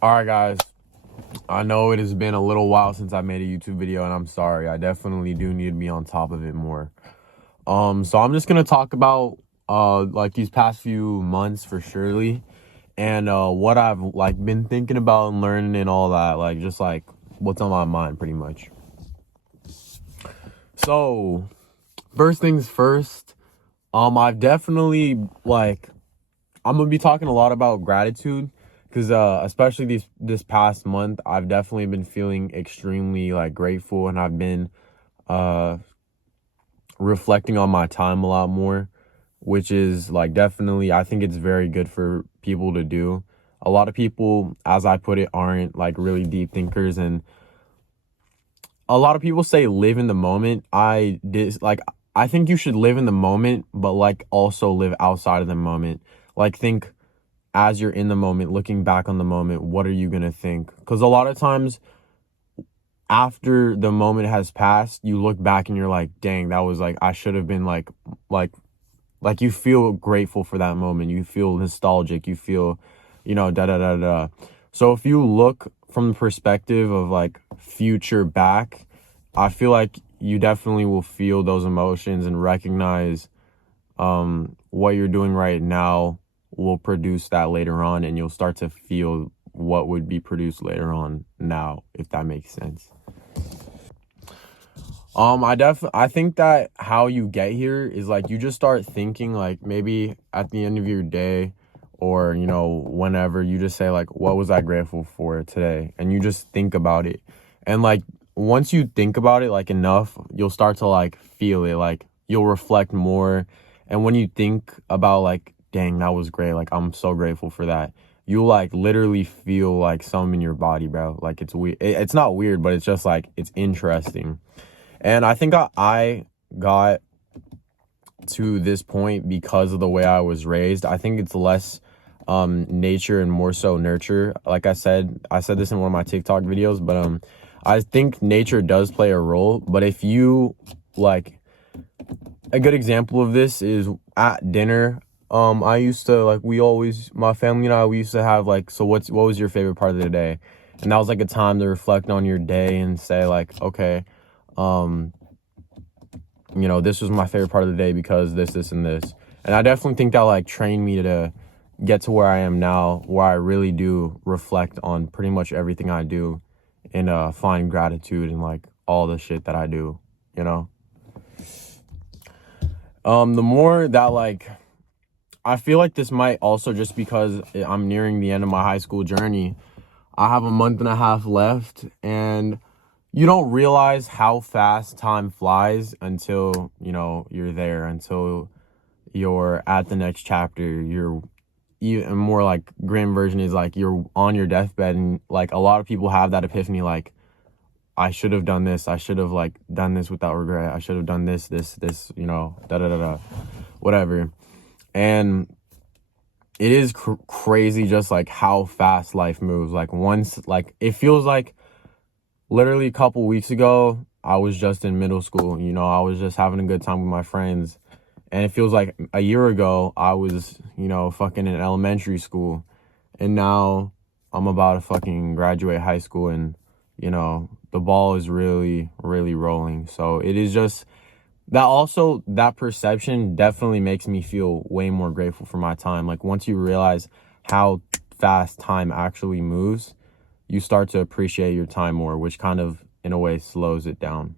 All right, guys. I know it has been a little while since I made a YouTube video, and I'm sorry. I definitely do need to be on top of it more. So I'm just gonna talk about like these past few months for surely, and what I've like been thinking about and learning and all that, like just like what's on my mind, pretty much. So first things first, I've definitely like I'm gonna be talking a lot about gratitude because especially this past month, I've definitely been feeling extremely like grateful, and I've been uh reflecting on my time a lot more, which is like definitely I think it's very good for people to do. A lot of people, as I put it, aren't like really deep thinkers, and a lot of people say live in the moment. I think you should live in the moment, but like also live outside of the moment. Like think as you're in the moment, looking back on the moment, what are you going to think? Because a lot of times after the moment has passed, you look back and you're like, dang, that was like, I should have been like you feel grateful for that moment. You feel nostalgic. You feel, da da da da. So if you look from the perspective of like future back, I feel like you definitely will feel those emotions and recognize what you're doing right now will produce that later on, and you'll start to feel what would be produced later on now, if that makes sense. I think that how you get here is like you just start thinking like maybe at the end of your day, or whenever, you just say like, what was I grateful for today? And you just think about it. And like once you think about it like enough, you'll start to like feel it, like you'll reflect more. And when you think about like, dang, that was great, like I'm so grateful for that, you like literally feel like something in your body, bro. Like it's weird. It's not weird, but it's just like it's interesting. And I think I got to this point because of the way I was raised. I think it's less nature and more so nurture. Like I said this in one of my TikTok videos, but I think nature does play a role. But if you like, a good example of this is at dinner. I used to like, my family and I, we used to have like, so what was your favorite part of the day? And that was like a time to reflect on your day and say like, okay, um, this was my favorite part of the day because this, and this. And I definitely think that like trained me to get to where I am now, where I really do reflect on pretty much everything I do and find gratitude in like all the shit that I do, you know? The more that like, I feel like this might also just because I'm nearing the end of my high school journey. I have a month and a half left, and you don't realize how fast time flies until, you're there, until you're at the next chapter. You're even more like grim version is like you're on your deathbed, and like a lot of people have that epiphany, like, I should have done this. I should have like done this without regret. I should have done this, da da da da, whatever. And it is crazy just like how fast life moves. Like once, like it feels like literally a couple weeks ago, I was just in middle school. I was just having a good time with my friends. And it feels like a year ago, I was, fucking in elementary school. And now I'm about to fucking graduate high school, and, the ball is really, really rolling. So it is just that, also that perception definitely makes me feel way more grateful for my time. Like once you realize how fast time actually moves, you start to appreciate your time more, which kind of in a way slows it down.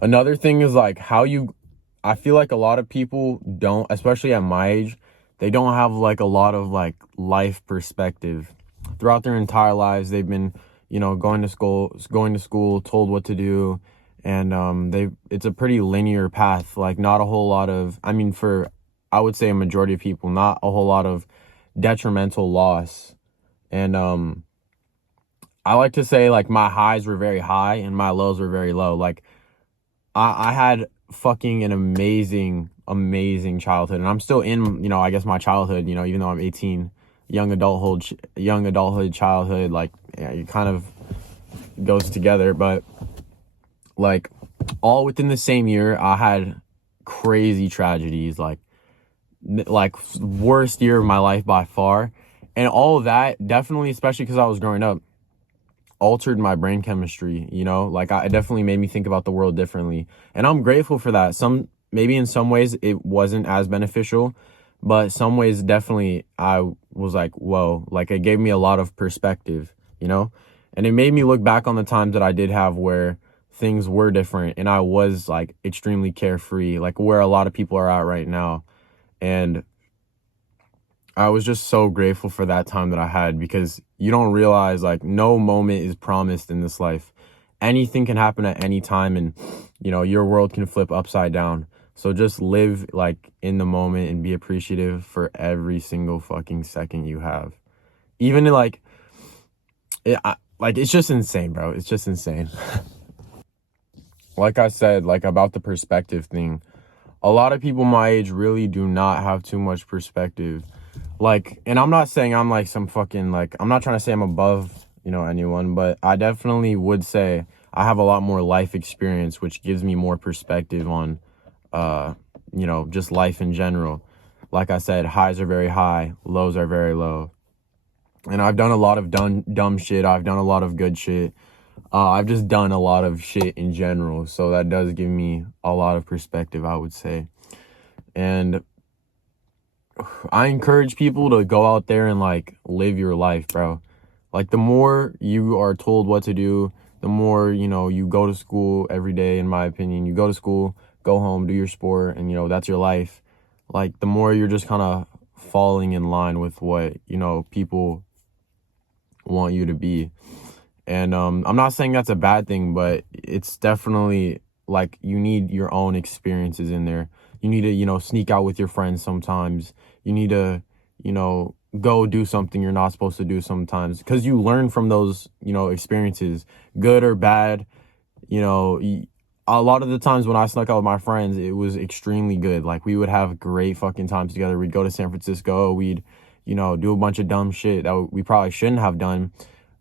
Another thing is like I feel like a lot of people don't, especially at my age, they don't have like a lot of like life perspective. Throughout their entire lives, they've been, going to school, told what to do. And it's a pretty linear path, like not a whole lot of, I would say a majority of people, not a whole lot of detrimental loss. And I like to say like my highs were very high and my lows were very low. Like I had fucking an amazing childhood, and I'm still in, I guess my childhood, even though I'm 18, young adulthood, childhood, like, yeah, it kind of goes together. But like all within the same year, I had crazy tragedies, like worst year of my life by far. And all of that definitely, especially because I was growing up, altered my brain chemistry, you know? Like, it definitely made me think about the world differently. And I'm grateful for that. Maybe in some ways it wasn't as beneficial, but some ways definitely I was like, whoa, like it gave me a lot of perspective, you know? And it made me look back on the times that I did have where things were different and I was like extremely carefree, like where a lot of people are at right now. And I was just so grateful for that time that I had, because you don't realize like no moment is promised in this life. Anything can happen at any time, and you know, your world can flip upside down. So just live like in the moment and be appreciative for every single fucking second you have. Even like like it's just insane, bro. It's just insane. Like I said, like about the perspective thing, a lot of people my age really do not have too much perspective. Like, and I'm not saying I'm like some fucking, like, I'm not trying to say I'm above, you know, anyone, but I definitely would say I have a lot more life experience, which gives me more perspective on, you know, just life in general. Like I said, highs are very high, lows are very low. And I've done a lot of dumb shit. I've done a lot of good shit. I've just done a lot of shit in general. So that does give me a lot of perspective, I would say. And I encourage people to go out there and like live your life, bro. Like the more you are told what to do, the more, you know, you go to school every day, in my opinion. You go to school, go home, do your sport, and you know, that's your life. Like the more you're just kind of falling in line with what, you know, people want you to be. And I'm not saying that's a bad thing, but it's definitely like you need your own experiences in there. You need to, you know, sneak out with your friends sometimes. You need to, you know, go do something you're not supposed to do sometimes, because you learn from those, you know, experiences, good or bad. You know, a lot of the times when I snuck out with my friends, it was extremely good. Like we would have great fucking times together. We'd go to San Francisco. We'd, you know, do a bunch of dumb shit that we probably shouldn't have done.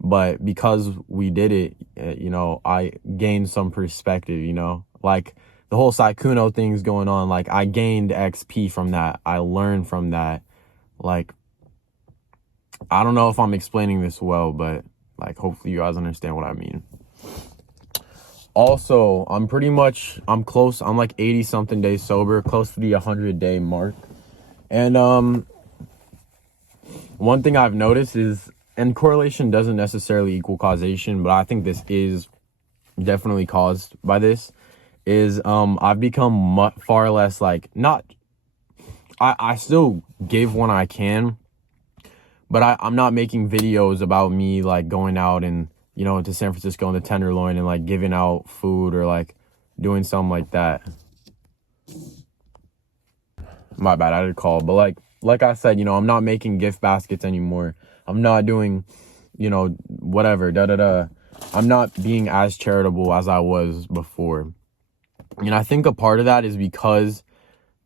But because we did it, you know, I gained some perspective, you know, like the whole Sykkuno thing's going on. Like I gained XP from that. I learned from that. Like, I don't know if I'm explaining this well, but like, hopefully you guys understand what I mean. Also, I'm close. I'm like 80 something days sober, close to the 100-day mark. And, one thing I've noticed is, and correlation doesn't necessarily equal causation, but I think this is definitely caused by this, is I've become far less like, not, I still give when I can, but I'm not making videos about me like going out and, you know, to San Francisco in the Tenderloin and like giving out food or like doing something like that. My bad, I did call, but like I said, you know, I'm not making gift baskets anymore. I'm not doing, you know, whatever, I'm not being as charitable as I was before. And I think a part of that is because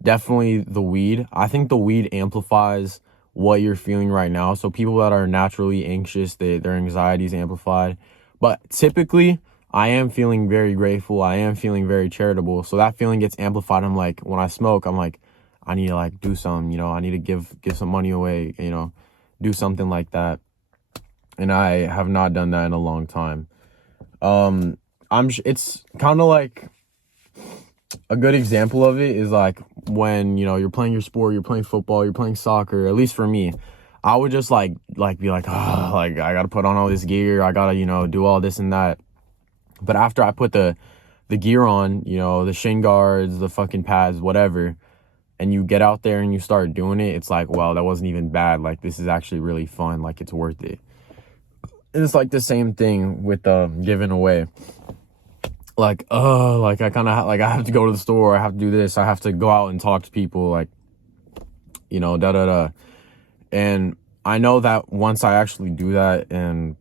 definitely the weed. I think the weed amplifies what you're feeling right now. So people that are naturally anxious, their anxiety is amplified. But typically, I am feeling very grateful. I am feeling very charitable. So that feeling gets amplified. I'm like, when I smoke, I'm like, I need to like do something, you know, I need to give some money away, you know, do something like that. And I have not done that in a long time. It's kind of like a good example of it is like when, you know, you're playing your sport, you're playing football, you're playing soccer. At least for me, I would just like be like, oh, like I gotta put on all this gear, I gotta, you know, do all this and that. But after I put the gear on, you know, the shin guards, the fucking pads, whatever, and you get out there and you start doing it, it's like, well, that wasn't even bad. Like this is actually really fun. Like it's worth it. And it's like the same thing with giving away. Like, like I kind of like I have to go to the store, I have to do this, I have to go out and talk to people, like, you know, and I know that once I actually do that and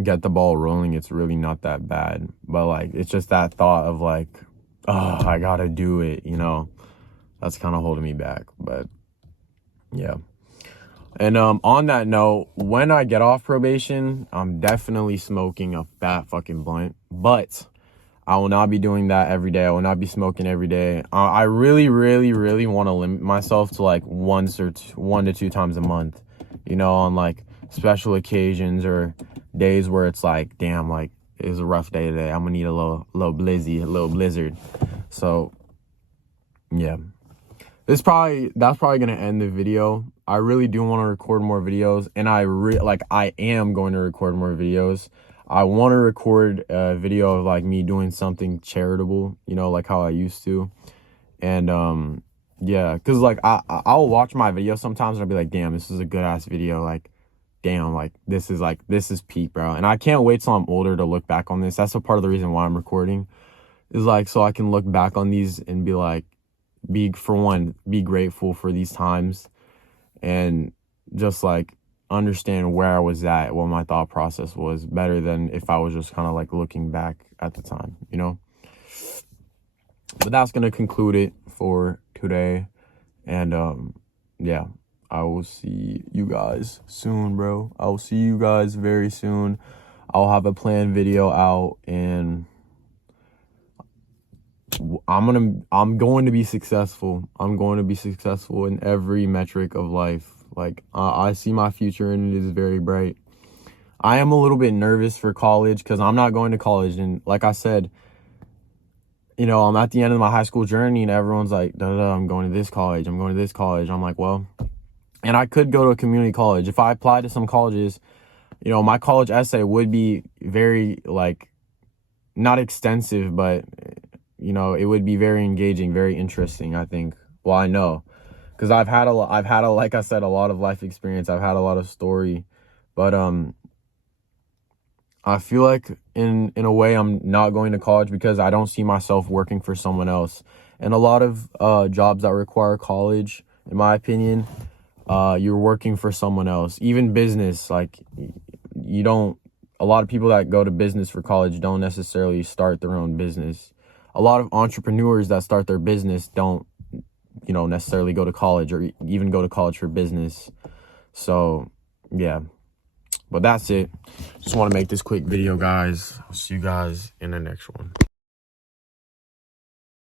get the ball rolling, it's really not that bad. But like it's just that thought of like, oh, I gotta do it, you know, that's kind of holding me back. But yeah. And on that note, when I get off probation, I'm definitely smoking a fat fucking blunt, but I will not be doing that every day. I will not be smoking every day. I really, really, really want to limit myself to like 1 to 2 times a month. you know, on like special occasions or days where it's like, damn, like it was a rough day today. I'm gonna need a little blizzy, a little blizzard. So yeah, that's probably gonna end the video. I really do want to record more videos, and I am going to record more videos. I want to record a video of like me doing something charitable, you know, like how I used to. And yeah, because like I'll watch my videos sometimes and I'll be like, damn, this is a good ass video. Like, damn, like this is peak, bro. And I can't wait till I'm older to look back on this. That's a part of the reason why I'm recording, is like so I can look back on these and be like, be grateful for these times, and just like understand where I was at, what my thought process was, better than if I was just kind of like looking back at the time, you know. But that's gonna conclude it for today, and yeah, I will see you guys soon, bro. I will see you guys very soon. I'll have a planned video out, and I'm going to be successful. I'm going to be successful in every metric of life. Like, I see my future, and it is very bright. I am a little bit nervous for college because I'm not going to college. And like I said, you know, I'm at the end of my high school journey, and everyone's like, I'm going to this college. I'm going to this college. I'm like, well, and I could go to a community college. If I applied to some colleges, you know, my college essay would be very, like, not extensive, but, you know, it would be very engaging, very interesting, I think. Well, I know, because I've had like I said, a lot of life experience. I've had a lot of story, but I feel like in a way I'm not going to college because I don't see myself working for someone else. And a lot of jobs that require college, in my opinion, you're working for someone else. Even business, like, a lot of people that go to business for college don't necessarily start their own business. A lot of entrepreneurs that start their business don't, you know, necessarily go to college or even go to college for business. So yeah, but that's it. Just want to make this quick video, guys. I'll see you guys in the next one.